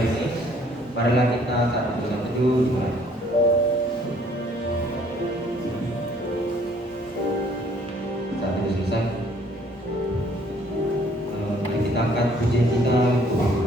hari ini. Marilah kita saat bersama itu dimulai. Saat itu selesai, mari kita angkat pujian kita untuk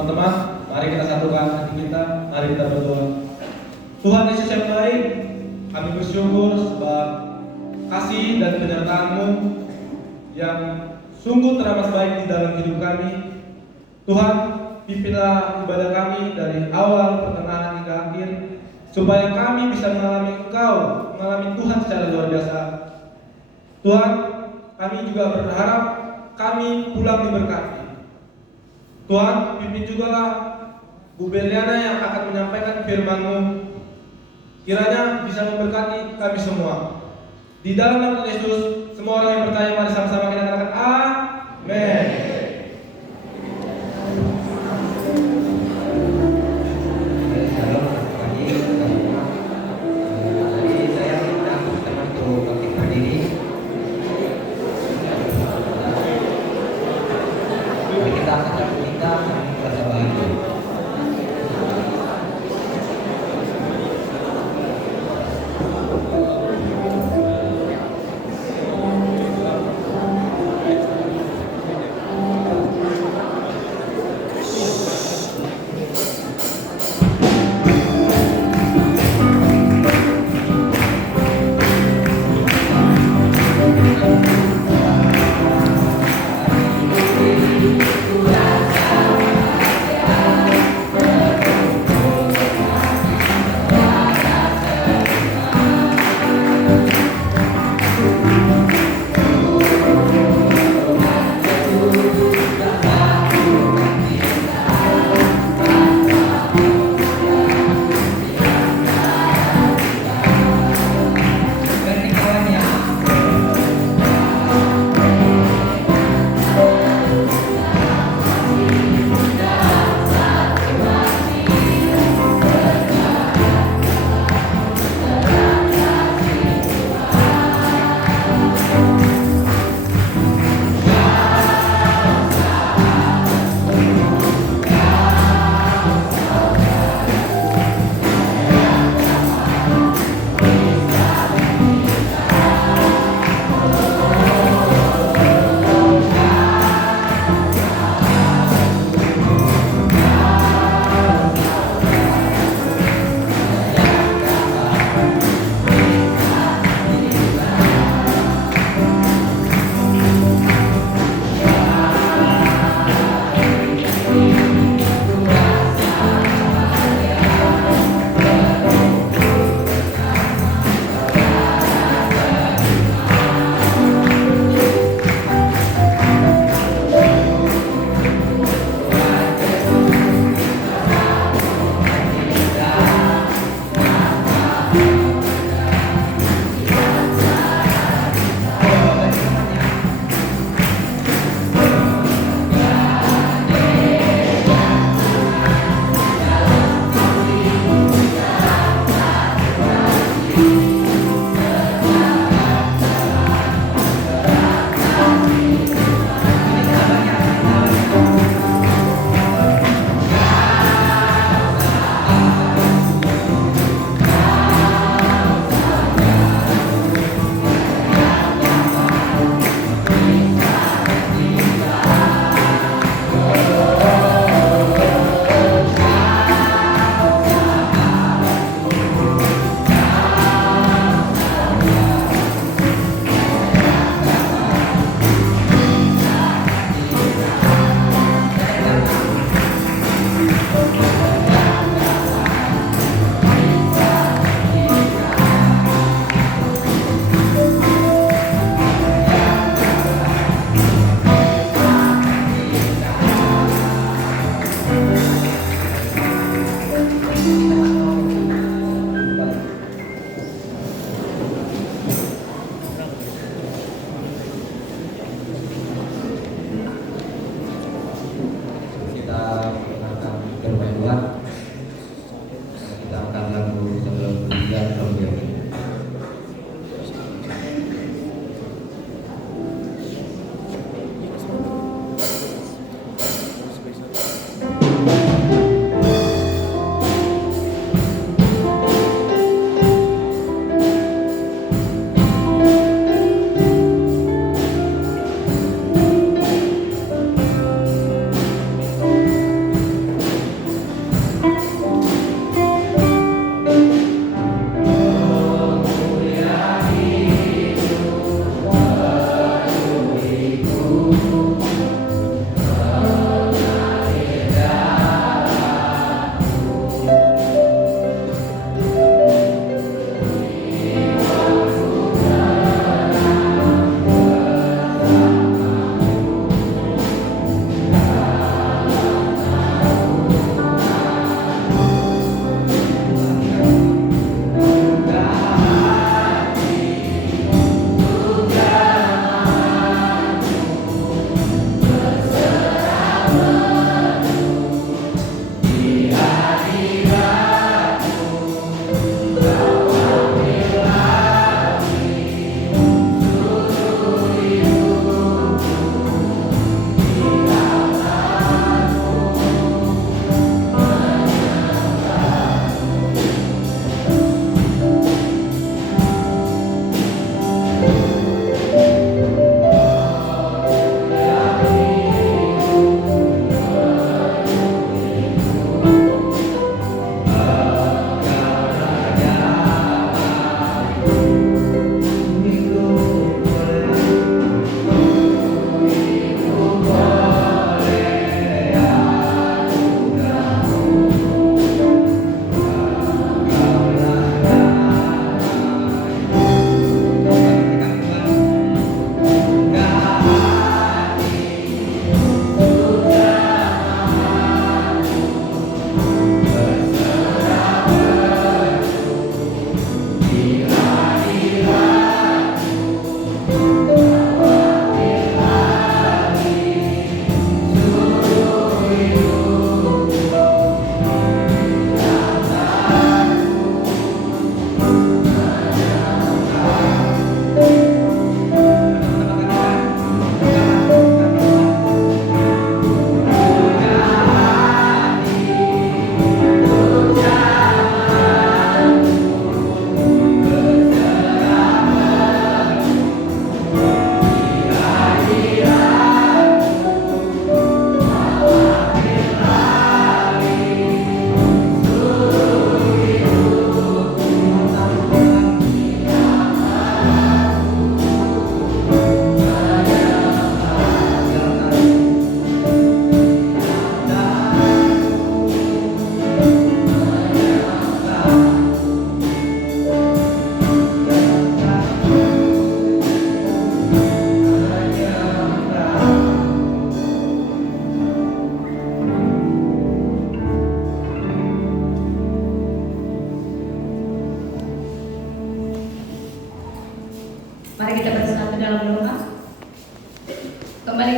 Teman-teman, mari kita satukan hati kita, mari kita berdoa. Tuhan Yesus yang baik, kami bersyukur sebab kasih dan penyertaan-Mu yang sungguh teramat baik di dalam hidup kami. Tuhan, pimpinlah ibadah kami dari awal, pertengahan hingga akhir, supaya kami bisa mengalami Engkau, mengalami Tuhan secara luar biasa. Tuhan, kami juga berharap kami pulang diberkati. Tuhan, pimpin jugalah Bu Berliana yang akan menyampaikan firman-Mu. Kiranya bisa memberkati kami semua. Di dalam nama Yesus, semua orang yang percaya mari sama-sama kita katakan amin. Shalom pagi teman-teman. Jadi saya minta teman-teman untuk bangkit berdiri. Mari kita angkat kita merasa bahagia.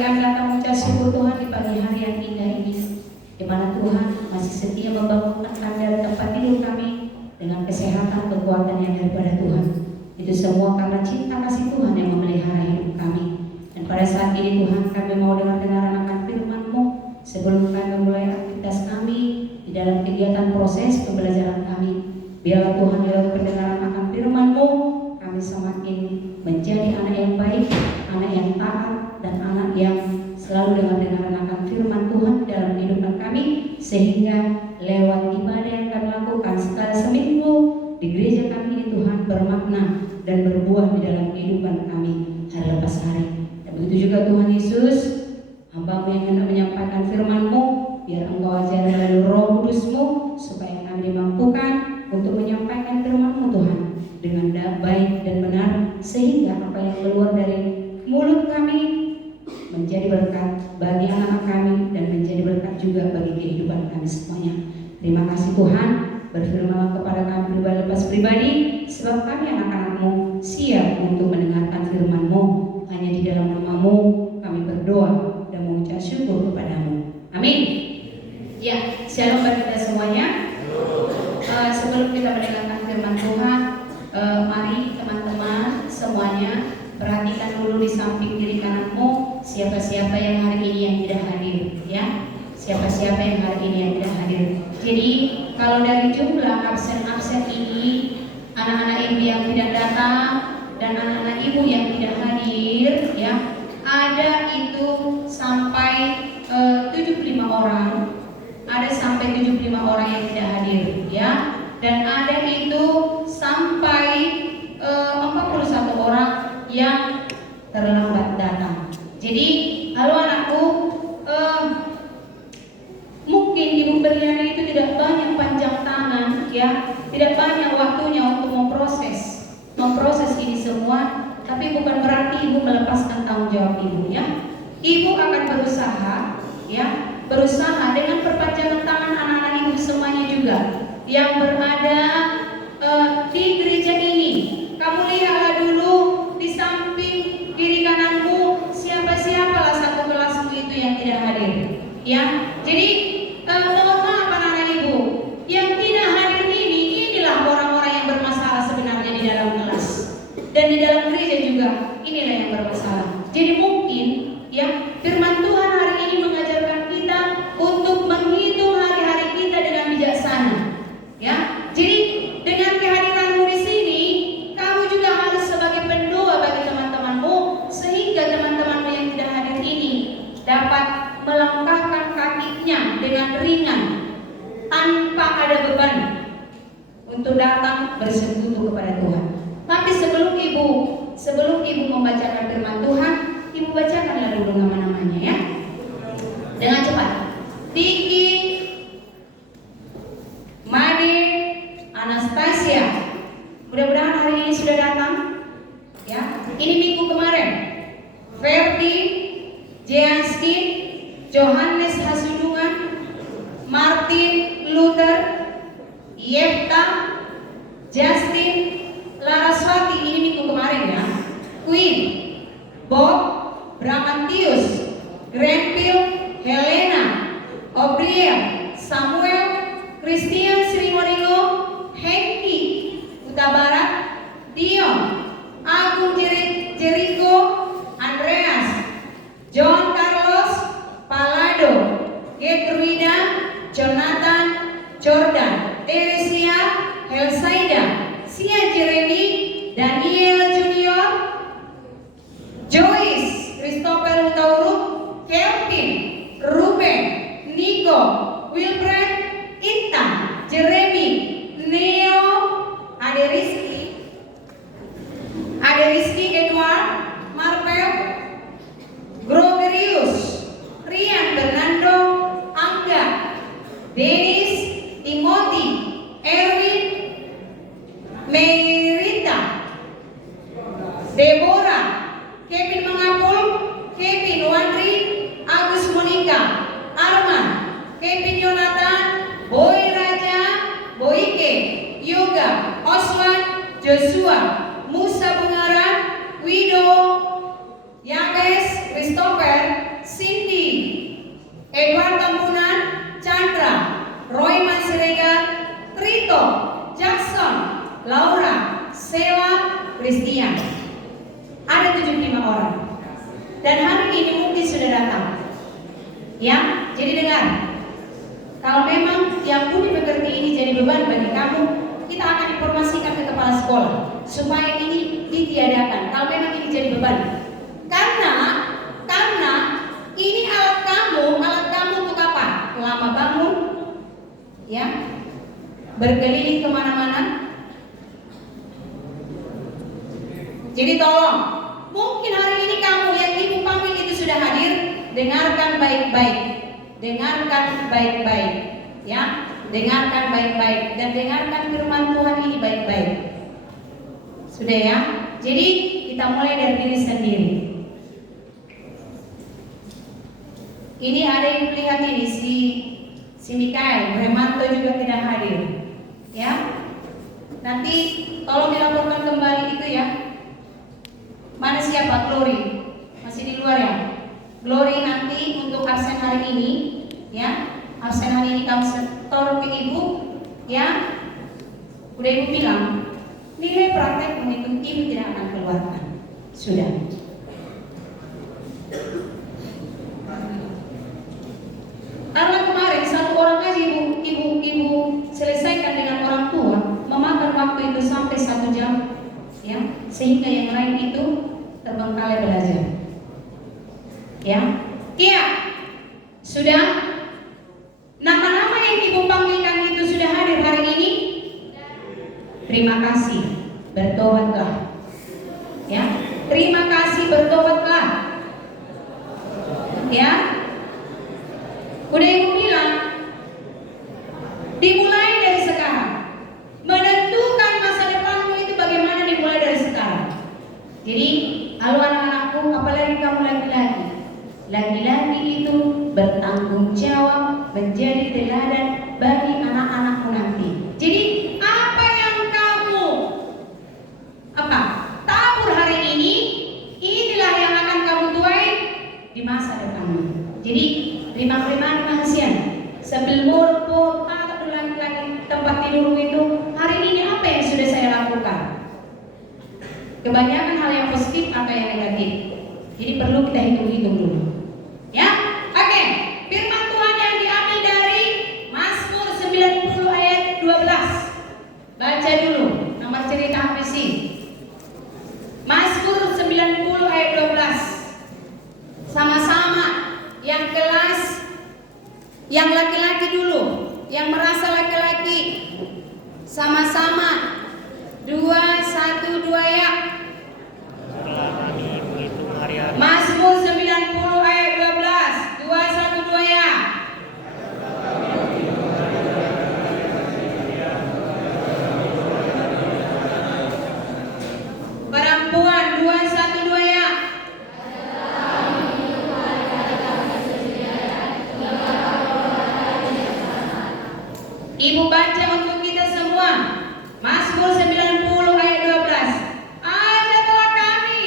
kami datang mengucap syukur Tuhan di pagi hari yang indah ini, di mana Tuhan masih setia membangunkan kami dari tempat tidur kami dengan kesehatan kekuatan yang daripada Tuhan. Itu semua karena cinta kasih Tuhan yang memelihara hidup kami. Dan pada saat ini Tuhan, kami mau dengar akan firman-Mu sebelum kami mulai aktivitas kami di dalam kegiatan proses pembelajaran kami. Biarlah Tuhan lewat pendengaran akan firman-Mu, kami semakin menjadi anak yang baik, anak yang taat, dan anak yang selalu dengar akan firman Tuhan dalam kehidupan kami, sehingga lewat ibadah yang kami lakukan sekali seminggu di gereja kami ini Tuhan bermakna dan berbuah di dalam kehidupan kami hari lepas hari. Dan begitu juga Tuhan Yesus, hamba-Mu yang hendak menyampaikan firman-Mu, biar Engkau ajar melalui Roh Kudus-Mu supaya kami dimampukan untuk menyampaikan firman-Mu Tuhan dengan baik dan benar, sehingga apa yang keluar dari mulut kami menjadi berkat bagi anak-anak kami dan menjadi berkat juga bagi kehidupan kami semuanya. Terima kasih Tuhan, berfirmanlah kepada kami pribadi, sebab kami anak-anak-Mu siap untuk mendengarkan firman-Mu. Hanya di dalam nama-Mu kami berdoa dan mengucap syukur kepada-Mu. Amin. Ya, shalom bagi kita semuanya. Sebelum kita mendengarkan firman Tuhan, mari teman-teman semuanya perhatikan dulu di samping kiri kananmu siapa-siapa yang hari ini yang tidak hadir, ya. Siapa-siapa yang hari ini yang tidak hadir. Jadi kalau dari jumlah absen-absen ini, anak-anak ibu yang tidak datang dan anak-anak ibu yang tidak hadir, ya, ada itu sampai 75 orang. Ada sampai 75 orang yang tidak hadir, ya. Dan ada itu sampai 41 orang yang terlambat datang. Jadi, halo anakku, mungkin Ibu Berliana itu tidak banyak panjang tangan, ya, tidak banyak waktunya untuk memproses ini semua. Tapi bukan berarti Ibu melepaskan tanggung jawab Ibu, ya. Ibu akan berusaha, ya, berusaha dengan perpanjangan tangan anak-anak Ibu semuanya juga yang berada di gereja ini. Kamu lihatlah dulu di samping kiri kananmu siapa-siapalah satu kelasmu itu yang tidak hadir, ya. Jadi mohon maaf anak-anak Ibu yang tidak hadir ini, inilah orang-orang yang bermasalah sebenarnya di dalam kelas dan di dalam gereja juga, inilah yang bermasalah. Jadi mungkin, ya, firman Tuhan hari ini mengajarkan kita untuk menghitung hari-hari kita dengan bijaksana, ya. Jadi dengan kehadiranmu di sini, kamu juga harus sebagai pendoa bagi teman-temanmu, sehingga teman-temanmu yang tidak hadir ini dapat melangkahkan kakinya dengan ringan tanpa ada beban untuk datang bersekutu kepada Tuhan. Tapi sebelum ibu membacakan firman Tuhan, ibu bacakanlah dulu nama-namanya, ya, dengan cepat. Tiki, Made, Anastasia. Mudah-mudahan hari ini sudah datang, ya. Ini minggu kemarin. Ferdi, Jeanski, Johannes Hasudungan, Martin Luther, Yefta, Justin, Laraswati. Ini minggu kemarin, ya. Queen, Bob, Bramantius, Grenville, Helena, Obria, Samuel, Christian Sriwaringo, Henki, Huta Barat, Dion, Agung Jericho, Andreas, John Carlos, Palado, Getruida, Jonathan, Jordan, Teresia, Helsaida, Sia Jeremy, Daniel Junior, Joyce, Christopher Hutauruk, Kelvin, Ruben, Nico, Wilfred, Intan, Jeremy, Neo, Aderiski Edward, Marvel, Gregorius, Rian Bernardo, Angga, Dennis, Timothy, Erwin, Merita, Deborah, Kevin Mangapul, Kevin Wandri, Agus Monica, Arman, Kevin Yonatan, Boy Raja, Boyke, Yoga, Oswan, Joshua, Musa Bungaran, Wido, Yabes, Christopher, Ya, jadi dengar. Kalau memang yang budi pekerti ini jadi beban bagi kamu, kita akan informasikan ke kepala sekolah supaya ini ditiadakan. Kalau memang ini jadi beban, karena ini alat kamu untuk apa? Lama bangun, ya, berkeliling kemana-mana. Jadi tolong, mungkin hari ini kamu yang ibu panggil itu sudah hadir, dengarkan baik-baik, ya, dengarkan baik-baik dan dengarkan firman Tuhan ini baik-baik. Sudah ya? Jadi kita mulai dari diri sendiri. Ini ada yang melihat ini si Mikael, Remanto juga tidak hadir, ya. Nanti tolong dilaporkan kembali itu ya. Mana siapa? Glory masih di luar ya. Glory nanti untuk absen hari ini, ya. Absen hari ini kamu setor ke ibu, ya. Udah ibu bilang nilai praktek mengikut ibu tidak akan keluarkan. Sudah. Karena kemarin satu orang aja ibu selesaikan dengan orang tua, memakan waktu itu sampai 1 jam, ya, sehingga yang lain itu terbengkalai belajar. Ya, Kia, sudah. Nama-nama yang ibu panggilkan itu sudah hadir hari ini. Terima kasih, bertobatlah. Ya, terima kasih, bertobatlah. Ya. Udah ibu bilang, dimulai dari sekarang. Menentukan masa depanmu itu bagaimana dimulai dari sekarang. Jadi, halo anak-anakku, apalagi kamu laki-laki. Laki-laki itu bertanggung jawab, menjadi teladan bagi anak-anakmu nanti. Jadi, apa yang kamu tabur hari ini, inilah yang akan kamu tuai di masa depanmu. Jadi, lima hasian sebelum tak lagi tempat tidur itu hari ini apa yang sudah saya lakukan? Kebanyakan hal yang positif atau yang negatif. Jadi perlu kita hitung-hitung dulu. Ya, oke. Firman Tuhan yang diambil dari Mazmur 90 ayat 12. Baca dulu nomor cerita puisi. Mazmur 90 ayat 12. Sama-sama yang kelas, yang laki-laki dulu, yang merasa laki-laki, sama-sama 2, 1, 2 ya. Mazmur 90 ayat 12, 2, 1, 2 ya. Perempuan 2, 1, 2 ya. Ibu baca untuk kita semua. Mazmur 90 ayat 12. Ajarlah kami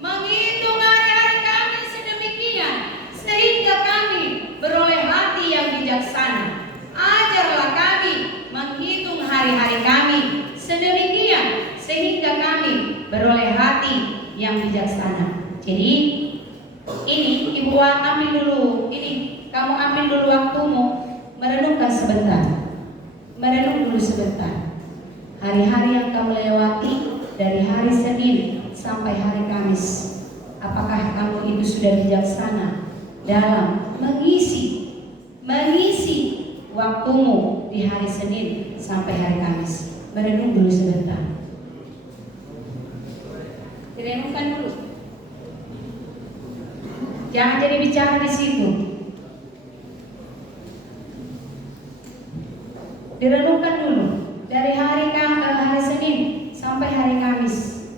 menghitung hari-hari kami sedemikian sehingga kami beroleh hati yang bijaksana. Ajarlah kami menghitung hari-hari kami sedemikian sehingga kami beroleh hati yang bijaksana. Jadi ini ibu ambil dulu, ini kamu ambil dulu waktumu merenungkan sebentar. Merenung dulu sebentar. Hari-hari yang kamu lewati dari hari Senin sampai hari Kamis, apakah kamu itu sudah bijaksana dalam mengisi waktumu di hari Senin sampai hari Kamis? Merenung dulu sebentar. Direnungkan dulu. Jangan jadi bicara di situ. Direnungkan dulu dari hari Senin sampai hari Kamis.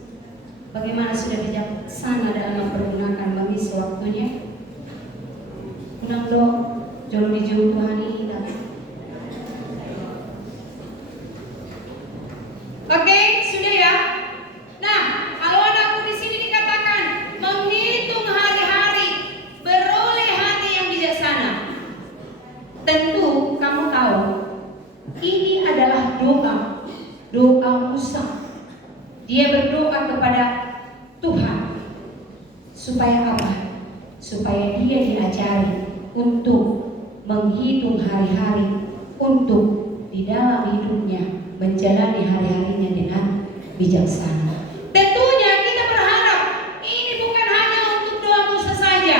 Bagaimana sudah bijaksana dalam mempergunakan mengisi waktunya? Unang do jolo di jauh Tuhan ini. Oke, sudah ya. Nah, kalau anakku di sini dikatakan menghitung hari-hari, beroleh hati yang bijaksana. Tentu kamu tahu ini adalah doa Musa. Dia berdoa kepada Tuhan supaya apa? Supaya dia diajari untuk menghitung hari-hari, untuk di dalam hidupnya menjalani hari-harinya dengan bijaksana. Tentunya kita berharap ini bukan hanya untuk doa Musa saja.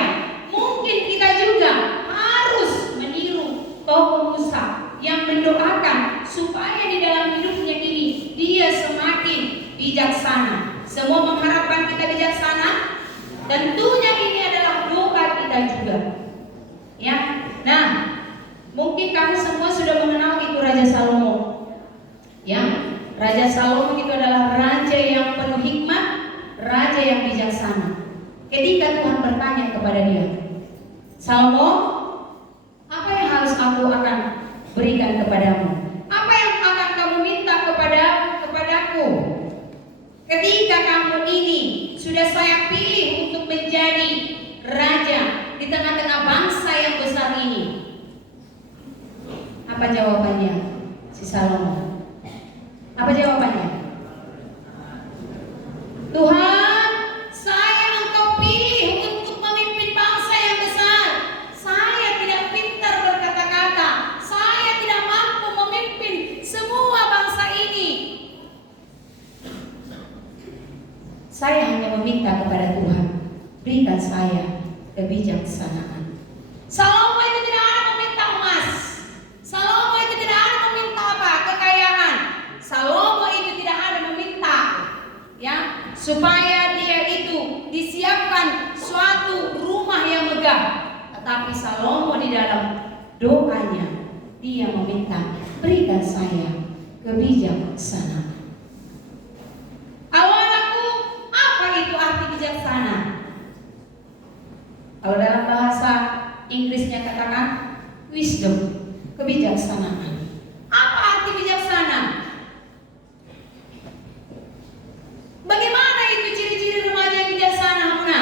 Mungkin kita juga harus meniru tokoh Musa yang mendoakan supaya di dalam hidupnya ini dia semakin bijaksana. Semua mengharapkan kita bijaksana. Tentunya ini adalah doa kita juga. Ya. Nah, mungkin kamu semua sudah mengenal itu Raja Salomo. Ya, Raja Salomo itu adalah raja yang penuh hikmat, raja yang bijaksana. Ketika Tuhan bertanya kepada dia, Salomo, apa yang harus aku akan berikan kepadamu? Apa yang akan kamu minta kepadaku? Ketika kamu ini sudah saya pilih untuk menjadi raja di tengah-tengah bangsa yang besar ini. Apa jawabannya si Salomo? Apa jawabannya? Tuhan, saya Engkau pilih untuk memimpin bangsa yang besar. Saya tidak pintar berkata-kata. Saya tidak mampu memimpin semua bangsa ini. Saya hanya meminta kepada Tuhan, berikan saya kebijaksanaan. Salomo itu tidak ada meminta emas. Salomo itu tidak ada meminta apa? Kekayaan. Salomo itu tidak ada meminta, ya, supaya dia itu disiapkan suatu rumah yang megah. Tetapi Salomo di dalam doanya dia meminta, berikan saya kebijaksanaan. Awalku, apa itu arti bijaksana? Kalau dalam bahasa Inggrisnya katakan wisdom, kebijaksanaan. Apa arti bijaksana? Bagaimana itu ciri-ciri remaja yang bijaksana, Muna?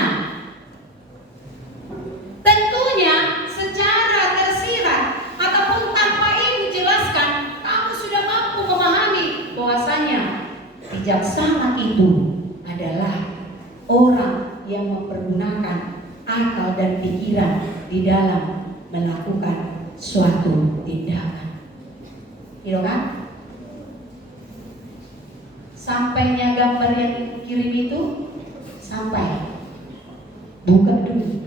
Tentunya secara tersirat ataupun tanpa ibu jelaskan, kamu sudah mampu memahami bahwasanya bijaksana itu adalah orang yang mempergunakan akal dan pikiran di dalam melakukan suatu tindakan. Gitu kan? Sampainya gambar yang kirim itu sampai buka dulu.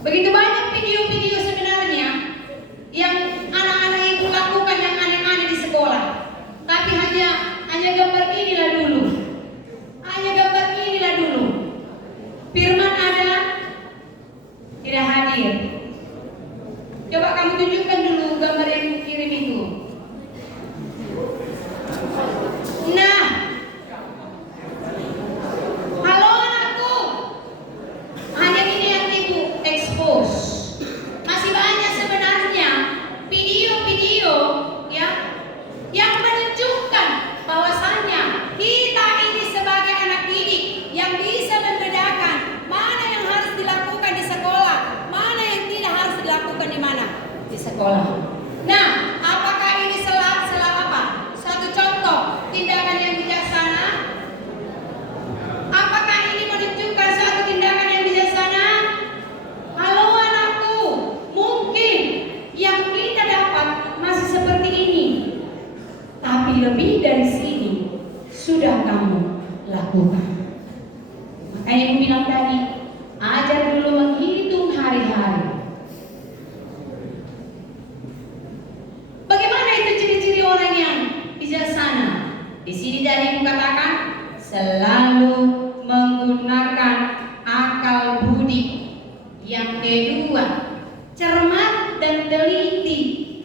Begitu banyak video-video sebenarnya yang anak-anak itu lakukan yang aneh-aneh di sekolah. Tapi hanya gambar inilah dulu. Hanya gambar inilah dulu. Firman ada, tidak hadir. Coba kamu tunjukkan dulu gambar yang kirim itu. Nah, halo anakku, hanya ini yang ibu expose. Masih banyak sebenarnya video-video ya yang menunjukkan bahwasannya kita ini sebagai anak didik yang bisa membedakan mana yang harus dilakukan di sekolah, mana yang tidak harus dilakukan di mana di sekolah. Nah, apakah ini salah apa? Satu contoh tindakan yang bijaksana. Apakah ini menunjukkan suatu tindakan yang bijaksana? Halo anakku, mungkin yang kita dapat masih seperti ini, tapi lebih dari sini sudah kamu lakukan. Makanya aku bilang tadi, ajar dulu menghitung hari-hari. Bagaimana itu ciri-ciri orang yang bijaksana? Di sini tadi katakan selalu menggunakan akal budi. Yang kedua, cermat dan teliti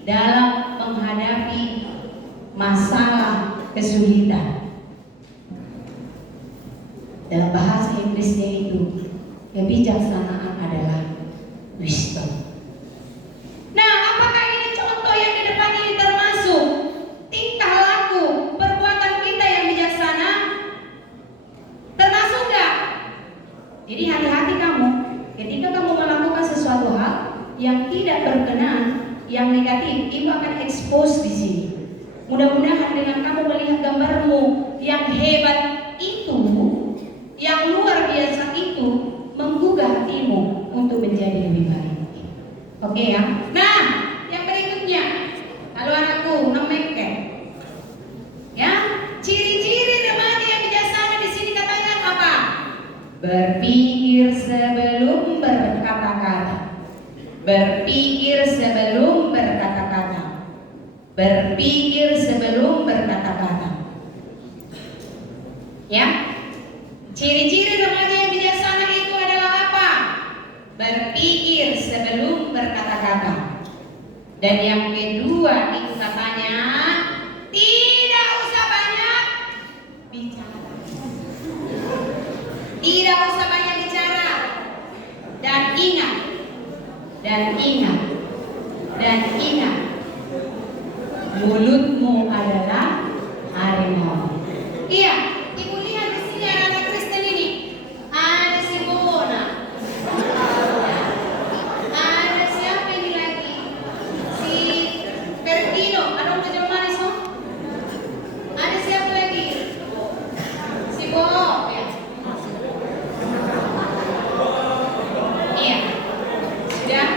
dalam menghadapi masalah kesulitan. Dalam bahasa Inggrisnya itu, kebijaksanaan adalah wisdom. Nah, apakah ini contoh yang di depan ini termasuk tingkah laku perbuatan kita yang bijaksana? Termasuk enggak? Jadi hati-hati kamu ketika kamu melakukan sesuatu hal yang tidak berkenan, yang negatif, ibu akan expose di sini. Mudah-mudahan dengan kamu melihat gambarmu yang hebat itu, yang luar biasa itu, menggugah hatimu untuk menjadi lebih baik. Oke ya. Nah, yang berikutnya, kalau anakku namanya, ya, ciri-ciri remaja yang bijaksana di sini katanya apa? Berpikir sebelum berkata-kata. Berpikir sebelum berkata-kata. Berpikir sebelum berkata-kata. Ya, ciri-ciri remaja yang bijaksana itu adalah apa? Berpikir sebelum berkata-kata. Dan yang kedua itu katanya tidak usah banyak bicara. Tidak usah banyak bicara. Dan ingat, dan ingat, dan ingat, mulutmu adalah harimau. Iya, ibu lihat di sini anak-anak Kristen ini. Ada si Mona, ada siapa ini lagi? Si Perkino, ada udah jauh manis oh? Ada siapa lagi? Si Bob ya. Iya, sudah.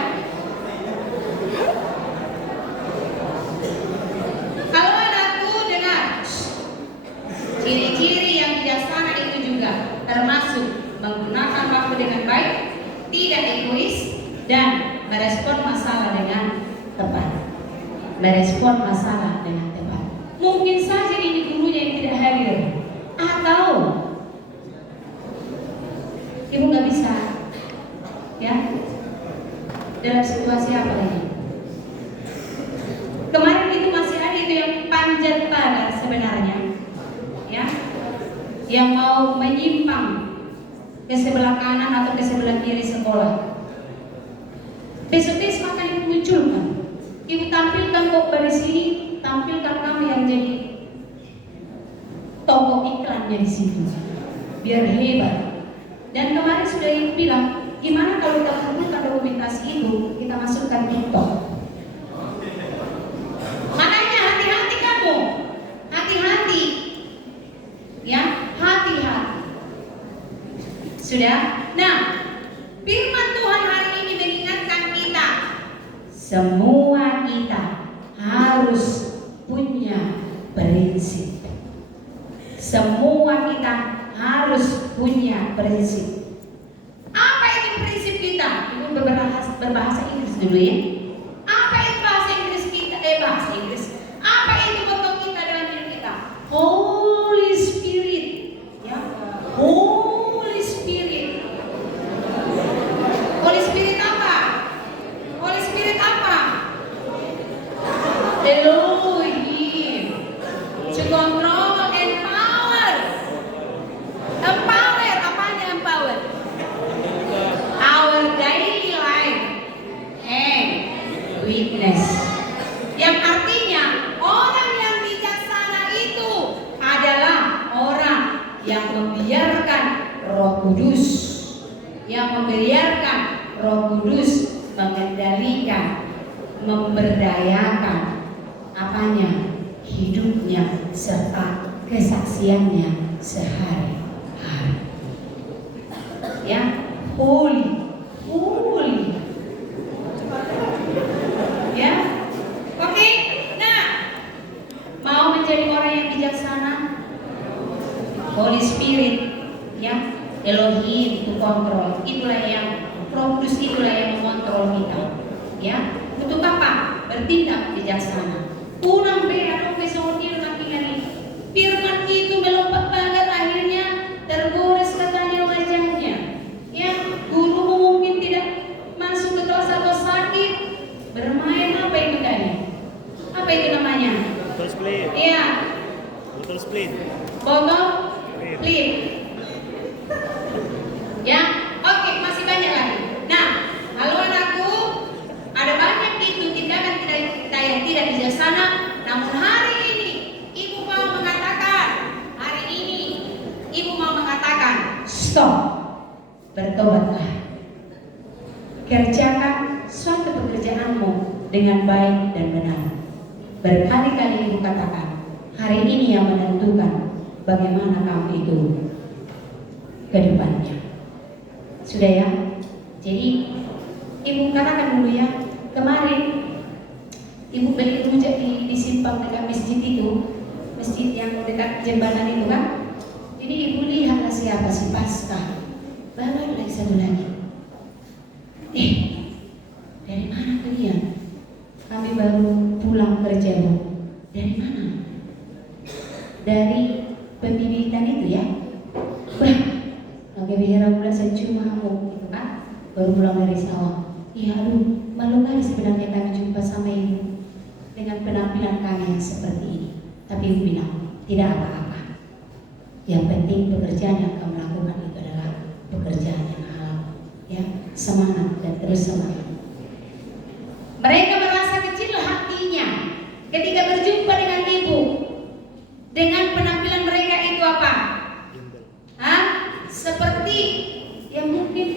Kalau anakku dengar, ciri-ciri yang bijaksana itu juga termasuk menggunakan waktu dengan baik, tidak egois, dan merespon masalah dengan tepat. Merespon masalah dengan tepat. Mungkin saja ini gurunya yang tidak hadir, atau ibu nggak bisa, ya, dalam situasi apa lagi? Kemarin itu masih ada itu yang panjat pagar sebenarnya, ya, yang mau menyimpang ke sebelah kanan atau ke sebelah kiri sekolah. Besok-besok akan dimunculkan. Ibu tampilkan kok dari sini, tampilkan kami yang jadi tokoh iklannya di situ, biar hebat. Dan kemarin sudah ibu bilang, gimana kalau kita kumpulkan dokumentasi itu, kita masukkan TikTok. Makanya hati-hati kamu, hati-hati, ya, hati-hati. Sudah. Nah, firman Tuhan hari ini mengingatkan kita, semua kita harus punya prinsip. Semua kita harus punya prinsip. Apa itu prinsip kita? Ibu berbahasa Inggris dulu ya. Apa itu bahasa Inggris kita? Bahasa Inggris. Apa itu bentuk kita dalam hidup kita? Holy Spirit, ya. Holy Spirit. Holy Spirit apa? Holy Spirit apa? Elohim. To control and power. Empower, apanya empower? Our daily life and witness. Yang artinya orang yang bijaksana itu adalah orang yang membiarkan Roh Kudus, yang membiarkan Roh Kudus mengendalikan, memberdayakan apanya? Hidupnya serta kesaksiannya sehari-hari. Ya, holy. Ya, oke. Nah, mau menjadi orang yang bijaksana, Holy Spirit, ya, Elohim to control. Itulah yang Roh Kudus, itulah yang mengontrol kita. Ya, untuk apa? Bertindak bijaksana. Kurang beda dong besoknya lagi ini. Firman itu melompat pagar, akhirnya tergores katanya wajahnya. Ya, guru mungkin tidak masuk ke kelas atau sakit, bermain apa itu tadi? Apa itu namanya? Botol split. Iya. Botol split. Botol split. Ya, oke, masih banyak lagi. Nah, kalau anakku, ada banyak itu tindakan kita yang tidak bijaksana. Namun hari ini ibu mau mengatakan, stop, bertobatlah. Kerjakan suatu pekerjaanmu dengan baik dan benar. Berkali-kali ibu katakan, hari ini yang menentukan bagaimana kamu itu ke depannya. Sudah ya? Jadi ibu katakan dulu ya, kemarin ibu beli rujak di simpang dekat masjid itu, masjid yang dekat jembatan itu kan. Jadi ibu lihatlah siapa si Pasca. Bawa lagi satu lagi. Dari mana kalian? Kami baru pulang kerja, Bu. Dari mana? Dari pembibitan itu ya. Bah, lagi bicara pula secuma kamu gitu kan? Baru pulang dari sawah. Iya, aduh, malu kali sebenarnya kami jumpa sama ibu dengan penampilan kami yang seperti ini. Tapi ibu bilang tidak apa-apa. Yang penting pekerjaan yang kamu lakukan itu adalah pekerjaan yang halal. Ya, semangat dan terus semangat. Mereka merasa kecil hatinya ketika berjumpa dengan ibu. Dengan penampilan mereka itu apa? Seperti yang mungkin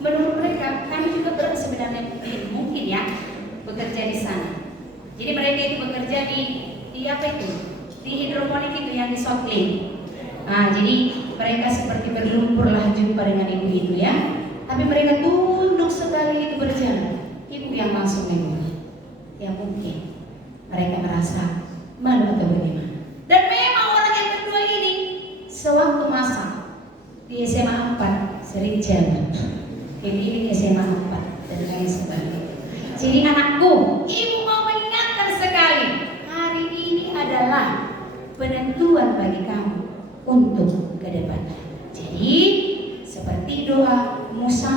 menurut mereka, kami juga berat sebenarnya mungkin ya bekerja di sana. Jadi mereka itu bekerja di apa itu? Di hidroponik itu yang di Sotling. Jadi mereka seperti berlumpur lah jumpa dengan ibu itu ya. Tapi mereka tunduk sekali itu berjalan. Ibu yang langsung memulai. Ya mungkin mereka merasa malu atau bagaimana. Dan memang orang yang berdua ini sewaktu masa di SMA 4 sering jalan. Ini SMA 4 dan lain sebagainya. Jadi anakku, ibu mau mengingatkan sekali, hari ini adalah penentuan bagi kamu untuk ke depan. Jadi seperti doa Musa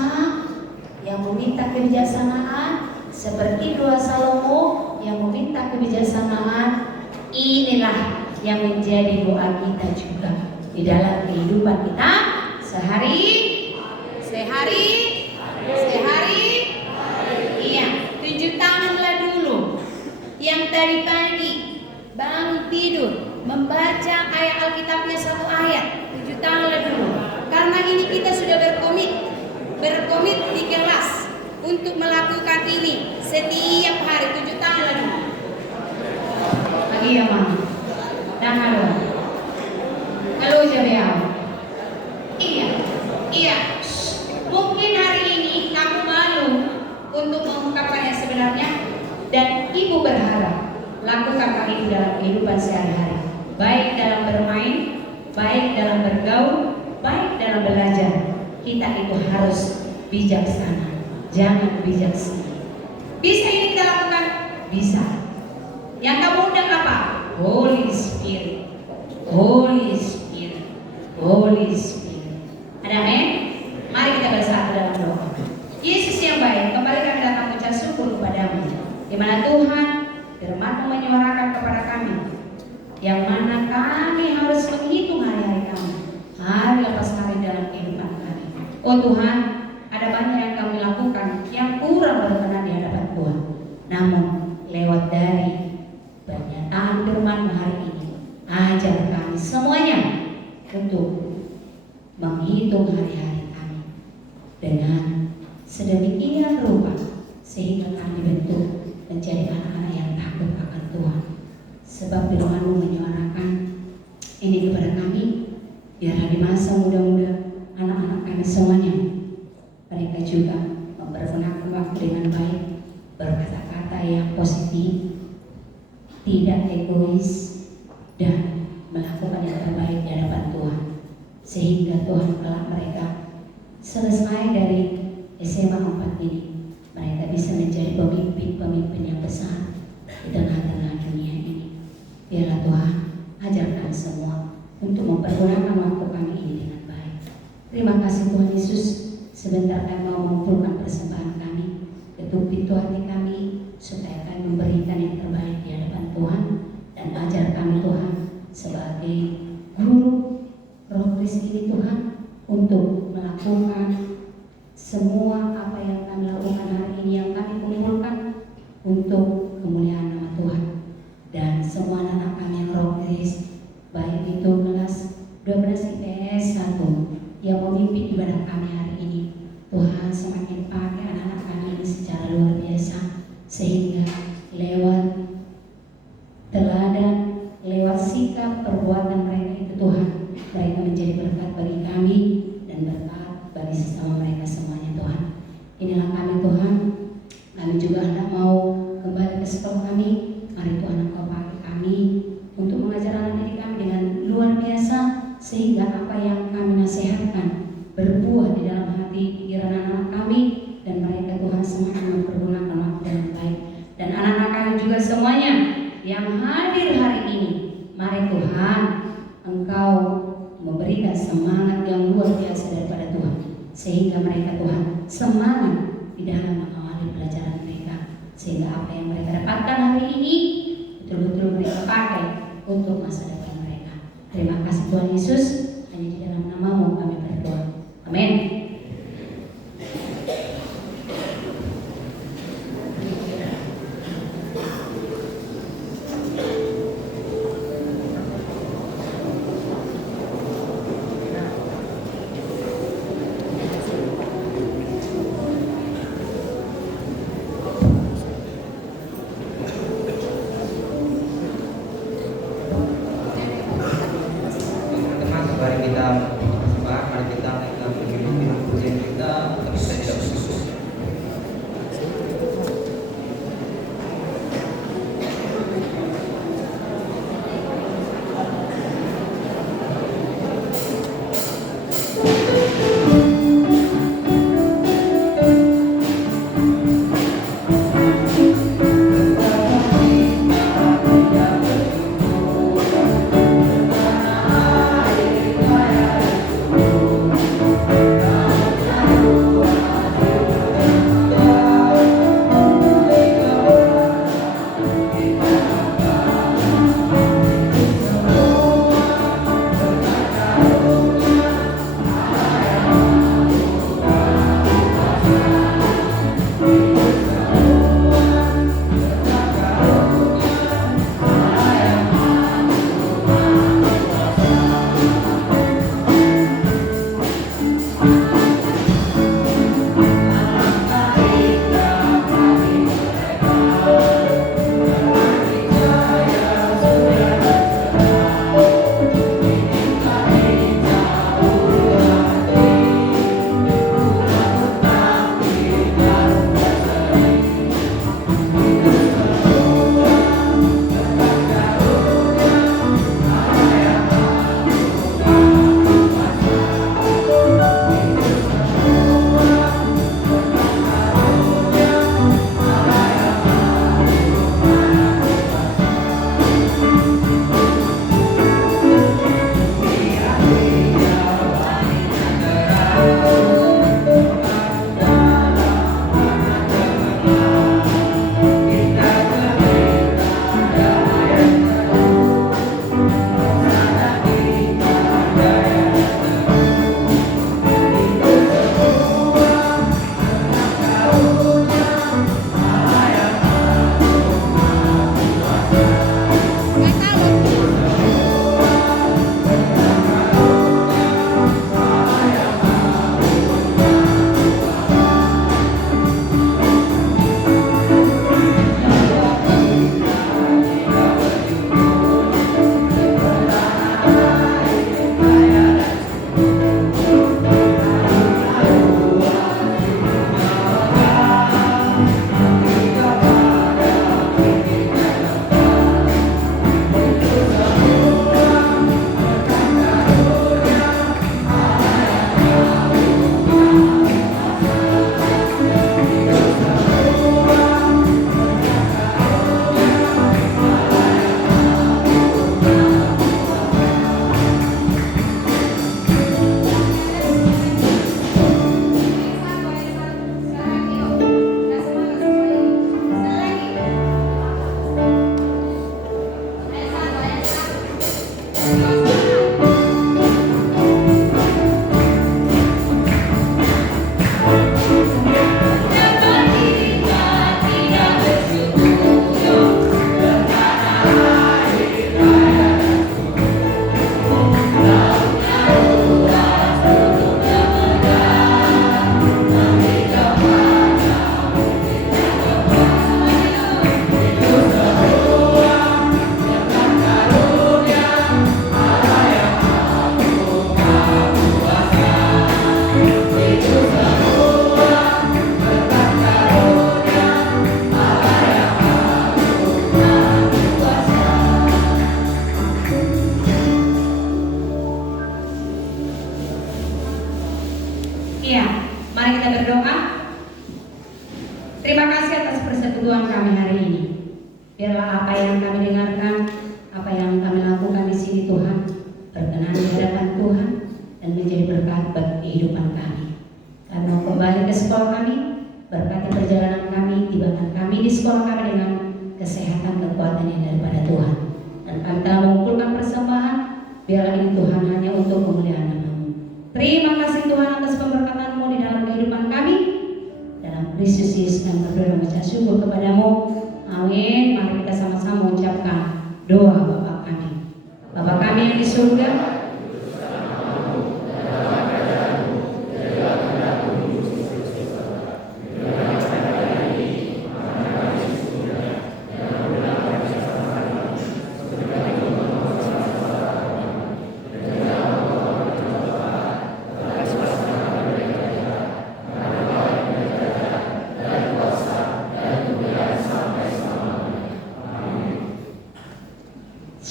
yang meminta kebijaksanaan, seperti doa Salomo yang meminta kebijaksanaan, inilah yang menjadi doa kita juga di dalam kehidupan kita sehari. Iya, tunjuk tanganlah dulu. Yang tadi pagi bangun tidur membaca ayat Alkitabnya satu ayat, tunjuk tanganlah dulu. Karena ini kita sudah berkomit di kelas untuk melakukan ini setiap hari. Tunjuk tanganlah dulu. Lagi ya Mama. Dan halo Jabiau. Iya. Mungkin hari ini kamu malu untuk mengungkapkan yang sebenarnya, dan ibu berharap lakukan hal itu dalam kehidupan sehari-hari, baik dalam bermain, baik dalam bergaul, baik dalam belajar. Kita itu harus bijaksana, jangan bijaksana. Bisa ini kita lakukan? Bisa. Yang kamu undang apa? Holy Spirit. Ada amin? Mari kita bersatu dalam doa. Yesus yang baik, kembali kami datang mengucap syukur kepadamu, di mana Tuhan firman-Mu menyuarakan kepada kami, yang mana kami harus menghitung hari-hari kami, hari lepas hari dalam kehidupan kami. Oh Tuhan, ada banyak yang kami lakukan yang kurang berkenan di hadapan Tuhan. Namun lewat dari pernyataan firman-Mu hari ini, ajar kami semuanya untuk menghitung hari-hari kami dengan sedemikian rupa sehingga kami dibentuk menjadi anak-anak yang takut akan Tuhan. Sebab firman-Mu menyuarakan ini kepada kami, biarlah di masa muda-muda anak-anak kami semuanya, mereka juga mempergunakan waktu dengan baik, berkata-kata yang positif, tidak egois, dan melakukan yang terbaik di hadapan Tuhan, sehingga Tuhan kelak mereka selesai dari SMA 4 ini, mereka bisa menjadi pemimpin-pemimpin yang besar di tengah-tengah dunia ini. Biarlah Tuhan ajarkan semua untuk mempergunakan waktu kami ini dengan baik. Terima kasih Tuhan Yesus, sebentar kami mau mengumpulkan persembahan kami, ketuk pintu hati kami supaya kami memberikan yang terbaik di hadapan Tuhan, dan ajar kami Tuhan sebagai guru Roh Kudus ini Tuhan untuk melakukan semua apa yang kami lakukan hari ini, yang kami kumpulkan untuk kemuliaan nama Tuhan. Dan semua anak-anak kami yang Roh Kudus, baik itu kelas 12 IPS 1 yang memimpin ibadah kami hari ini, Tuhan semakin pakai anak-anak kami ini secara luar biasa, sehingga lewat teladan, lewat sikap perbuatan mereka itu Tuhan, mereka menjadi berkat bagi kami dan berkat bagi sesama mereka semuanya Tuhan. Tuhan, Engkau memberikan semangat yang luar biasa daripada Tuhan, sehingga mereka Tuhan semangat di dalam mengawali pelajaran mereka, sehingga apa yang mereka dapatkan hari ini betul-betul mereka pakai untuk masa depan mereka. Terima kasih Tuhan Yesus, hanya di dalam nama-Mu kami berdoa. Amin. Teman-teman, mari kita bersembah, mari kita naikkan pujian kita, tapi kita tidak khusus. persekutuan kami hari ini. Biarlah apa yang kami dengarkan, apa yang kami lakukan di sini Tuhan, berkenan di hadapan Tuhan dan menjadi berkat bagi kehidupan kami. Karena kembali ke sekolah kami, berkati perjalanan kami, tibakan kami di sekolah kami dengan kesehatan kekuatan yang daripada Tuhan. Dan kami telah mengumpulkan persembahan, biarlah ini Tuhan hanya untuk kemuliaan nama-Mu. Terima kasih Tuhan atas pemberkatan-Mu di dalam kehidupan kami. Dalam Kristus Yesus kami berdoa dan mengucap syukur kepada-Mu. Amin. Mari kita sama-sama mengucapkan doa Bapa kami. Bapa kami yang di surga,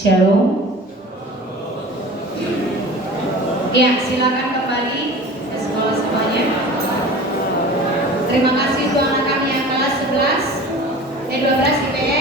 Shalom. Ya, silakan kembali ke sekolah semuanya. Terima kasih untuk anak kami yang kelas 11, 12 IPS.